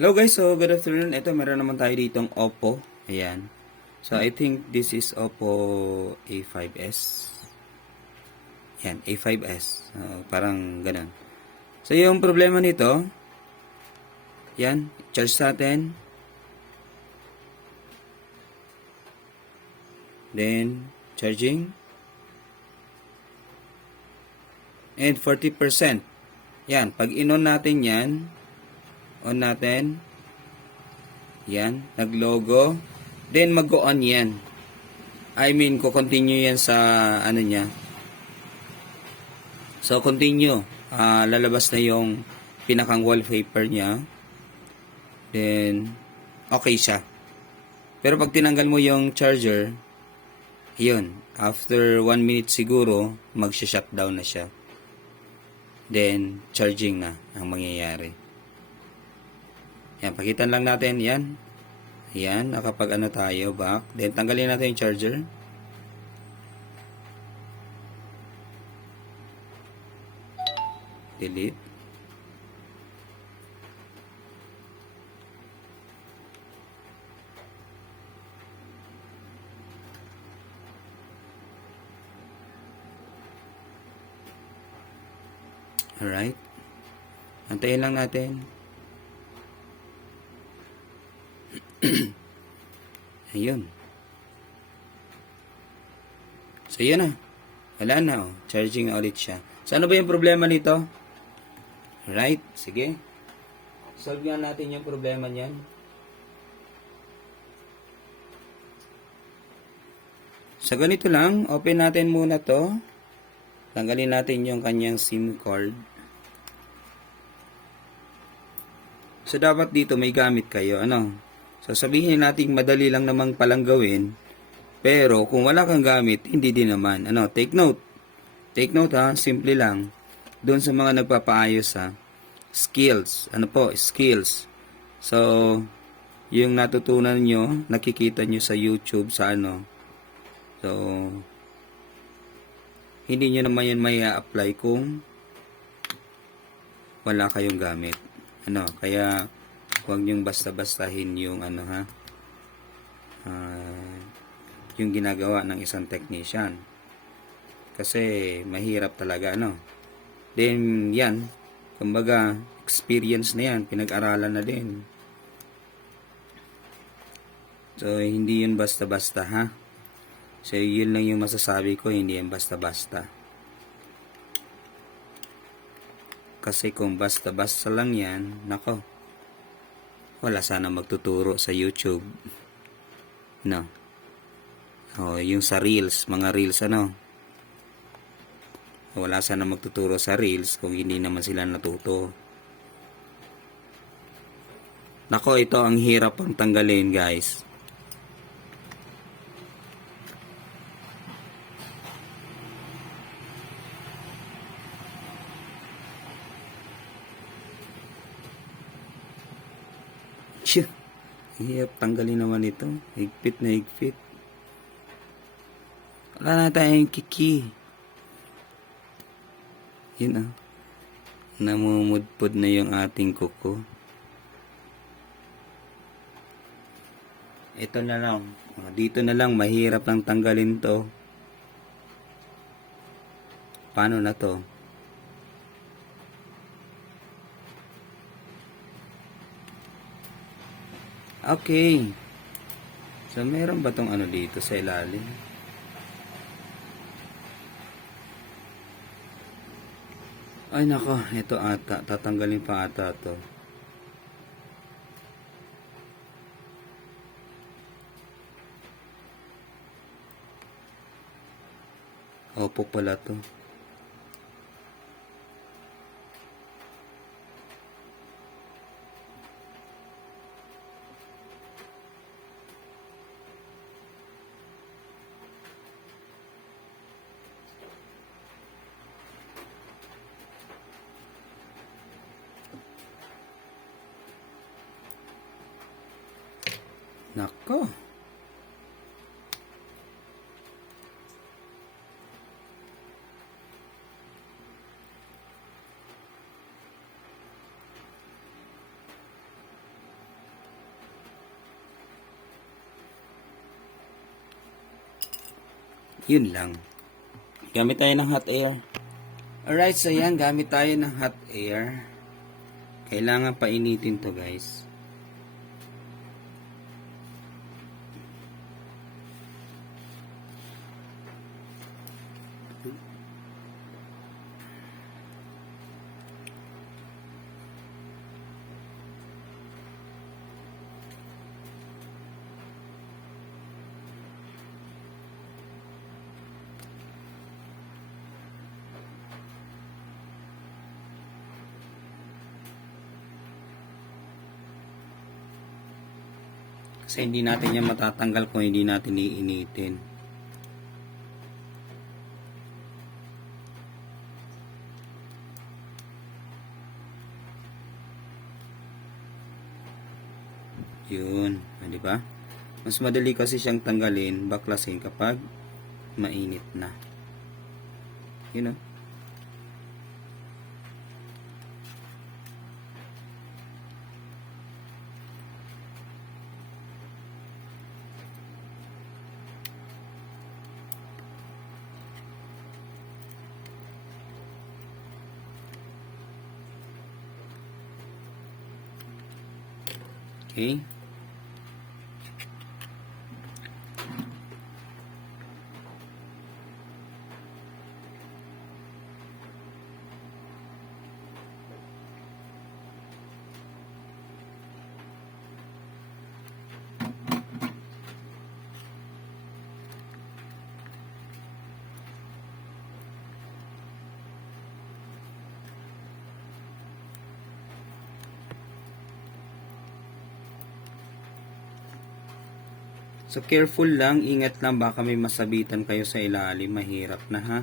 Hello guys, so good afternoon. Ito, meron naman tayo ditong Oppo. Ayan. So, I think this is Oppo A5s. Ayan, A5s. Parang ganun. So, yung problema nito, yan, charge natin. Then, charging. And 40%. Yan, pag in-on natin yan, on natin, yan, nag-logo. Then, mag-go-on yan. I mean, ko-continue yan sa, ano niya. So, continue. Lalabas na yung pinakang wallpaper niya. Then, okay siya. Pero pag tinanggal mo yung charger, yun. After 1 minute siguro, magsha-shutdown na siya. Then, charging na ang mangyayari. Yan, pakitan lang natin. Yan. Yan, nakapag ano tayo, back. Then, tanggalin natin yung charger. Delete. Alright. Antayin lang natin. Ayun. So, yun na. Wala na, oh. Charging ulit siya. So, ano ba yung problema nito? Alright. Sige. Solve nga natin yung problema niyan. So, ganito lang. Open natin muna to. Tanggalin natin yung kanyang SIM card. So, dapat dito may gamit kayo. Ano? So, sabihin natin madali lang namang palang gawin. Pero, kung wala kang gamit, hindi din naman. Ano? Take note. Take note ha. Simple lang. Doon sa mga nagpapaayos ha. Skills. Ano po? Skills. So, yung natutunan nyo, nakikita nyo sa YouTube, sa ano. So, hindi nyo naman yan may apply kung wala kayong gamit. Ano, kaya huwag nyong basta-bastahin yung ano ha, yung ginagawa ng isang technician. Kasi mahirap talaga ano. Then yan, kumbaga experience na yan, pinag-aralan na din. So hindi yun basta-basta ha. So yun lang yung masasabi ko, hindi yan basta-basta. Kasi kung basta-basta lang yan, nako, wala sana magtuturo sa YouTube. No. O, yung sa Reels, mga Reels ano. Wala sana magtuturo sa Reels kung hindi naman sila natuto. Nako, ito ang hirap pang tanggalin guys. Shit. Hirap tanggalin naman ito. Higpit na higpit. Wala na tayong kiki. Yun ah. Namumudpod na yung ating kuko. Ito na lang. Dito na lang. Mahirap lang tanggalin to. Paano na to? Okay. So, meron ba tong ano dito sa ilalim? Ay, nako. Ito ata. Tatanggalin pa ata to. Opo pala to. Nako. Yun lang. Gamit tayo ng hot air. Alright, so yan, gamit tayo ng hot air. Kailangan painitin to, guys. Kasi hindi natin yan matatanggal kung hindi natin iinitin. Yun, di ba? Mas madali kasi siyang tanggalin, baklasin kapag mainit na. Yun, know? Okay. So careful lang, ingat lang, baka may masabitan kayo sa ilalim, mahirap na ha.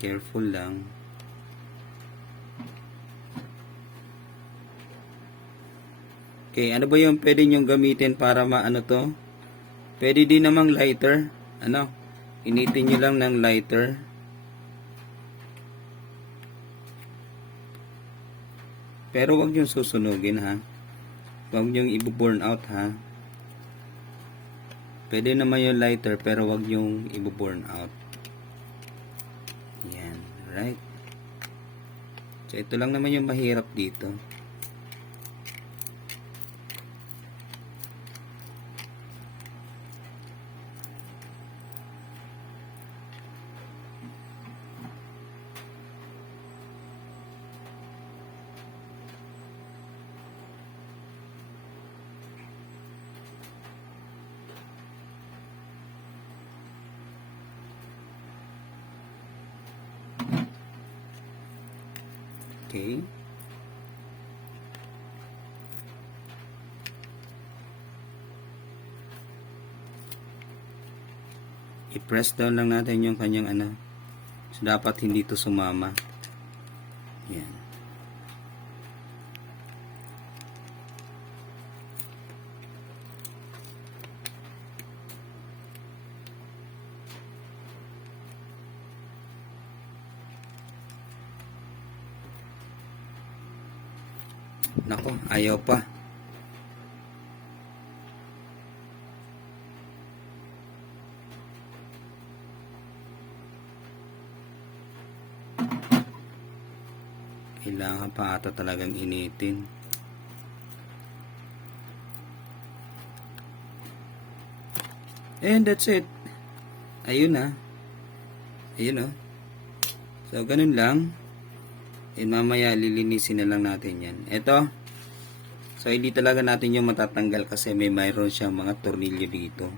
Careful lang. Okay, ano ba yung pwede nyong gamitin para maano to? Pwede din namang lighter. Ano? Initin nyo lang ng lighter. Pero wag nyong susunugin ha. Wag nyong i-burn out ha. Pwede naman yung lighter pero wag yung i-burn out. Yan, right? So ito lang naman yung mahirap dito. Okay. I-press down lang natin yung kanyang ano. So, dapat hindi to sumama. Yan. Nako, ayaw pa. Kailangan pa ata talagang initin. And that's it. Ayun na. Ayun o. So, ganun lang. And mamaya lilinisin na lang natin yan. Ito. So, hindi talaga natin yung matatanggal kasi mayroon siyang mga tornilyo dito.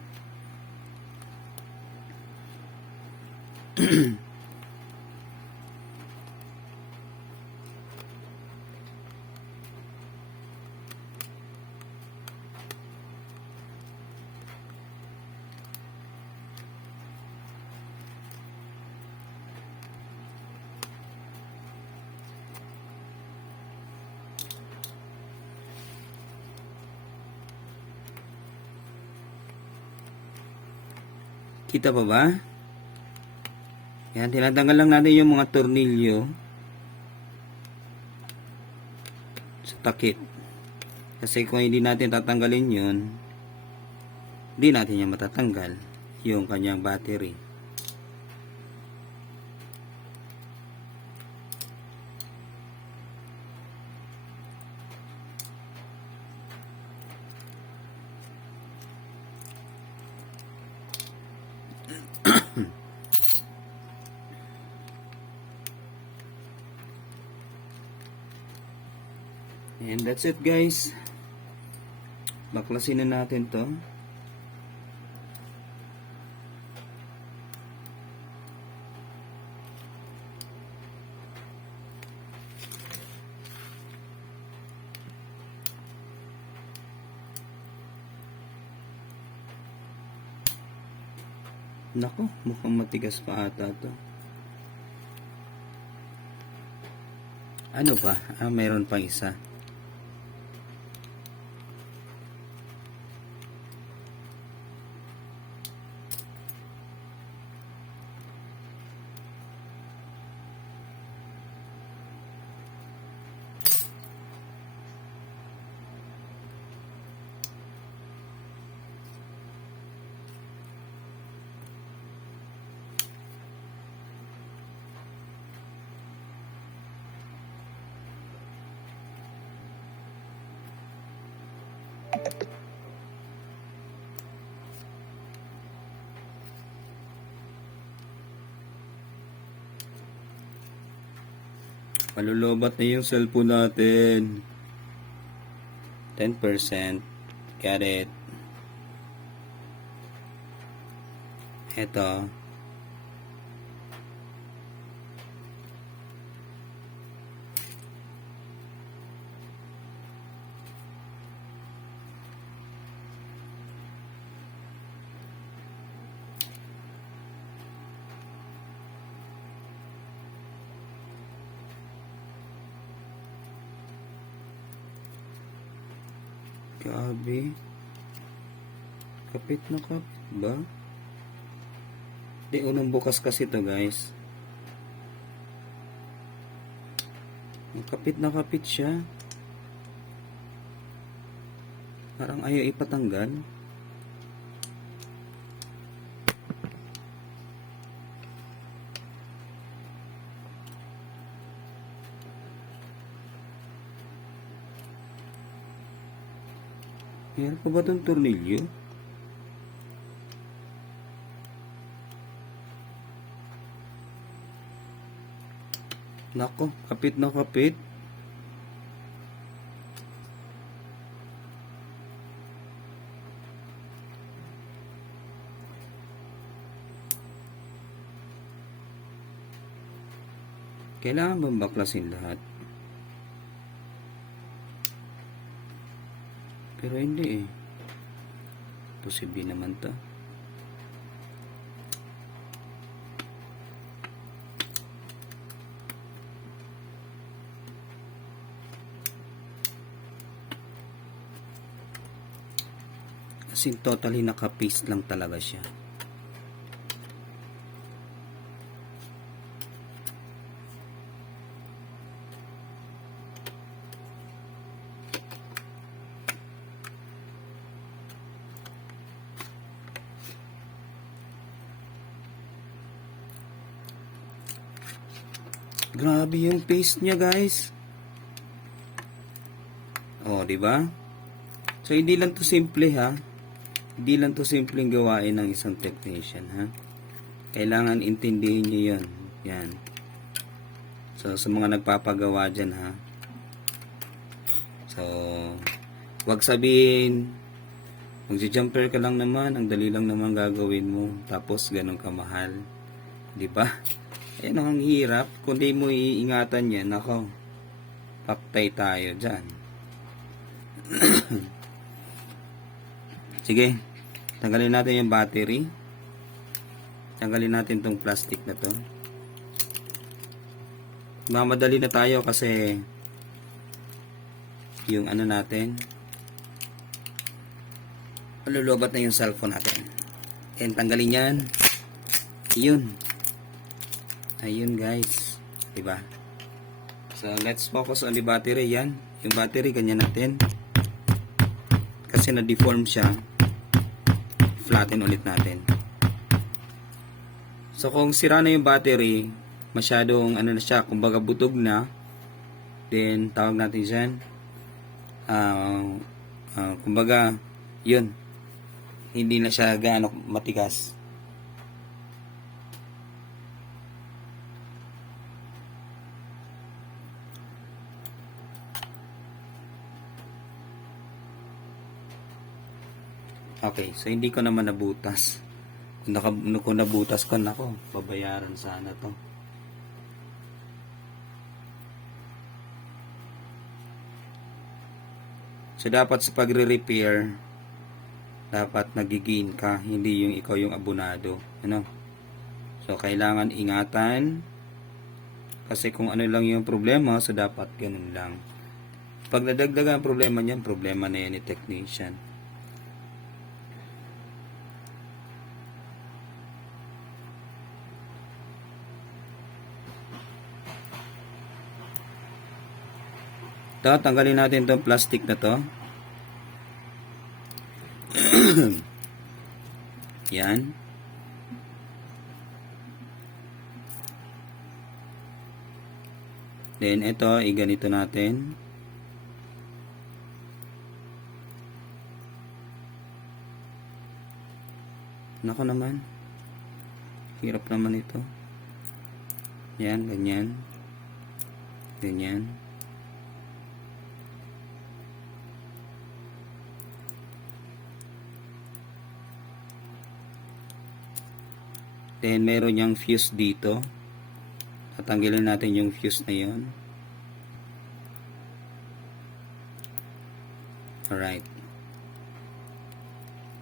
Kita pa ba? Yan, tinatanggal lang natin yung mga tornilyo sa takip. Kasi kung hindi natin tatanggalin yun, hindi natin yan matatanggal yung kanyang battery. And that's it guys. Baklasin na natin to. Nako, mukhang matigas pa ata to. Ano ba? Mayroon pang isa. Malulubat na yung cellphone natin. 10%. Got it. Eto. Grabe. Kapit na kapit ba? Di, unang bukas kasi to guys. Kapit na kapit siya. Parang ayaw ipatanggal. Meron pa ba itong tornilyo? Nako, kapit na kapit. Kailangan bang baklasin lahat? Pero hindi eh. Posible naman to. Kasi totally naka-paste lang talaga siya. Grabe yung paste niya, guys. Oh, di ba? So hindi lang to simple ha. Hindi lang to simpleng gawain ng isang technician ha. Kailangan intindihin niyo 'yon. Yan. So sa mga nagpapagawa diyan ha. So wag sabihin magja-jumper ka lang naman, ang dali lang naman gagawin mo, tapos ganun kamahal. Di ba? Ayan ang hirap. Kung di mo iingatan yan, ako, paktay tayo dyan. Sige, tanggalin natin yung battery. Tanggalin natin tong plastic na to. Mamadali na tayo kasi yung ano natin, malulubat na yung cellphone natin. And tanggalin yan. Yun. Ayun guys, diba? So let's focus on the battery. Yan, yung battery ganyan natin. Kasi na-deform siya, flatten ulit natin. So kung sira na yung battery, masyadong ano na siya, kumbaga butog na, then tawag natin dyan, kumbaga yun, hindi na siya gaano matigas. Okay, so hindi ko naman nabutas. Kung nabutas ko, nako, babayaran sana to. So, dapat sa pagre-repair, dapat nagigain ka, hindi yung ikaw yung abonado. Ano? So, kailangan ingatan. Kasi kung ano lang yung problema, so dapat ganun lang. Pag nadagdagan ang problema niyan, problema na yan ni technician. Ito, tanggalin natin itong plastic na to. Yan. Then, ito, iganito natin. Nako naman. Hirap naman ito. Yan, ganyan. Ganyan. Then, meron yung fuse dito. Tatanggalin natin yung fuse na yun. Alright.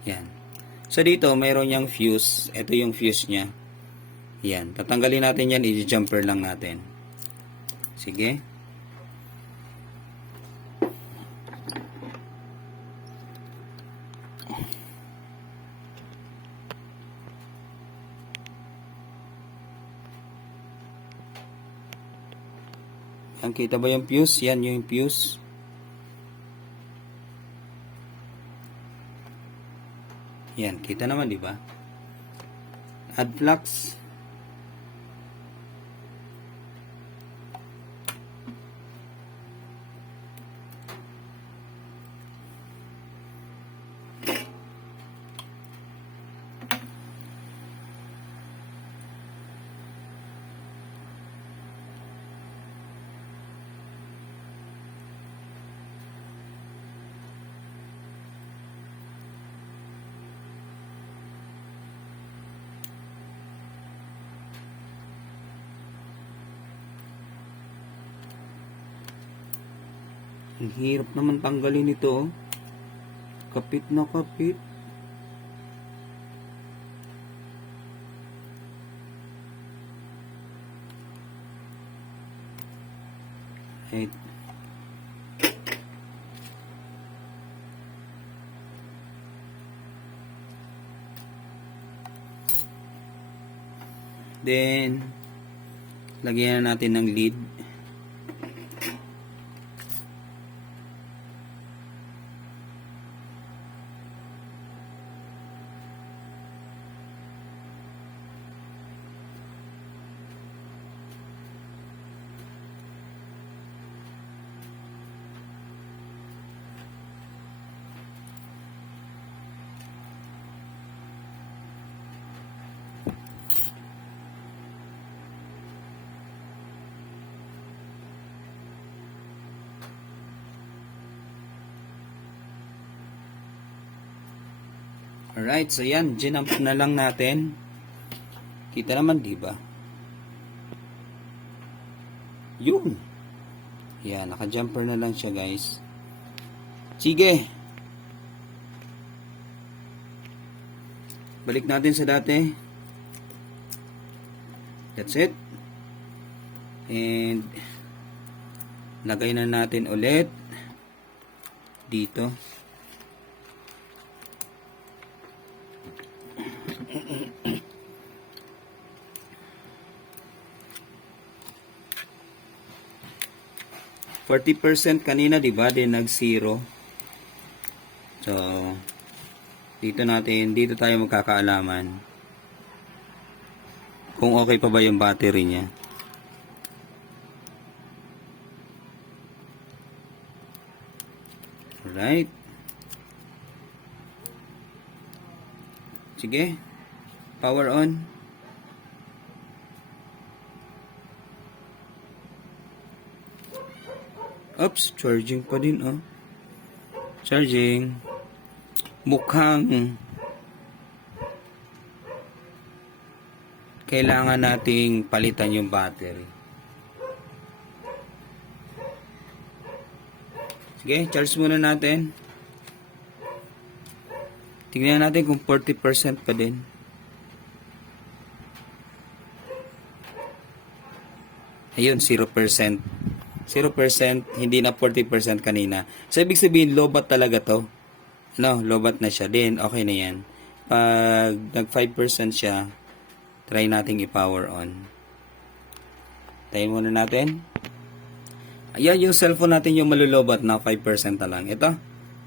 Yan. So, dito, meron yung fuse. Ito yung fuse niya. Yan. Tatanggalin natin yan. I-jumper lang natin. Sige. Yan, kita ba yung fuse? Yan yung fuse. Yan, kita naman, di ba? Add flux. Ang hirap naman tanggalin ito. Kapit na kapit. Right. Then, lagyan na natin ng lid. Alright, so yan, ginamp na lang natin. Kita naman, di ba? Yun. Yan, naka-jumper na lang siya, guys. Sige. Balik natin sa dati. That's it. And lagay na natin ulit dito. 40% kanina, di ba? Then nag-0. So, dito tayo magkakaalaman kung okay pa ba yung battery niya. Alright. Sige. Power on. Oops, charging pa din, oh. Charging. mukhang kailangan nating palitan yung battery. Sige, charge muna natin. Tingnan natin kung 40% pa din. Ayun, 0%. 0%, hindi na 40% kanina. So, ibig sabihin, lobat talaga to. No, lobat na siya. Then, okay na yan. Pag nag 5% siya, try nating i-power on. Tayo muna natin. Ayan, yung cellphone natin yung malulobat na 5% na lang. Ito.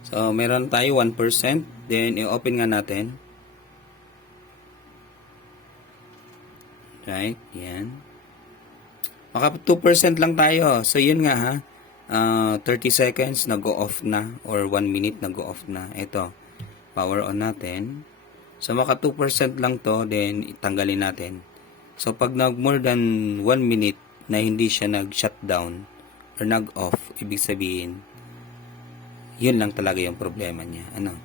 So, meron tayo 1%. Then, i-open nga natin. Right, yan. Maka 2% lang tayo. So, yun nga ha. 30 seconds, nag-go off na. Or 1 minute, nag-go off na. Ito. Power on natin. So, maka 2% lang to. Then, itanggalin natin. So, pag nag more than 1 minute na hindi siya nag-shutdown or nag-off, ibig sabihin, yun lang talaga yung problema niya. Ano?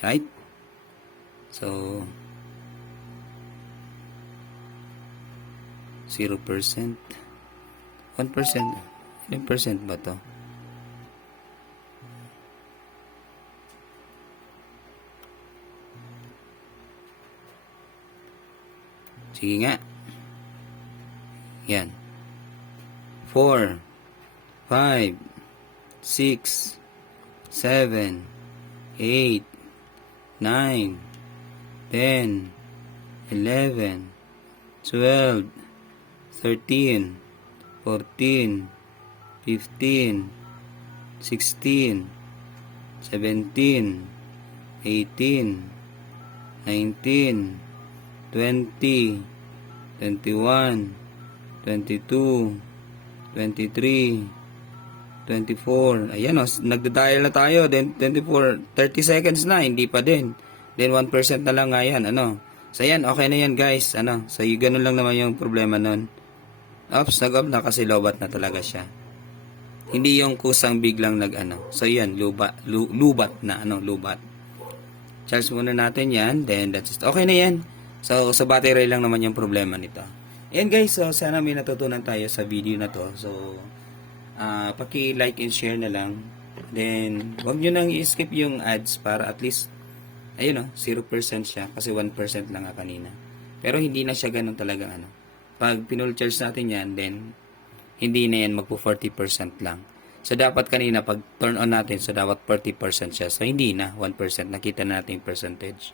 Right? So, 0%. 1%. Ilang percent ba to? Sige nga. Yan. 4, 5, 6, 7, 8, 9, 10, 11, 12, 13, 14, 15, 16, 17, 18, 19, 20, 21, 22, 23, 24. Ayan o, nagda-dial na tayo. Then 24, 30 seconds na, hindi pa din. Then 1% na lang nga yan. Ano? So yan, okay na yan guys. Ano? So ganun lang naman yung problema nun. Oops, nag-off na kasi lobat na talaga siya. Hindi yung kusang biglang nag-ano. So yan, lubat na. Ano? Lubat. Charge muna natin yan. Then that's it. Okay na yan. So sa battery lang naman yung problema nito. Ayan guys, so sana may natutunan tayo sa video na to. So, paki-like and share na lang. Then, wag nyo nang i-skip yung ads para at least, ayun o, 0% siya kasi 1% lang nga kanina. Pero hindi na siya ganun talaga ano. Pag pinull charge natin yan, then, hindi na yan magpo 40% lang. So, dapat kanina, pag turn on natin, so dapat 40% siya. So, hindi na, 1%. Nakita natin yung percentage.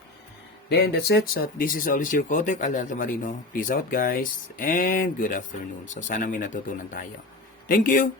Then, that's it. So, this is always your Kotek, Alberto Marino. Peace out, guys. And good afternoon. So, sana may natutunan tayo. Thank you.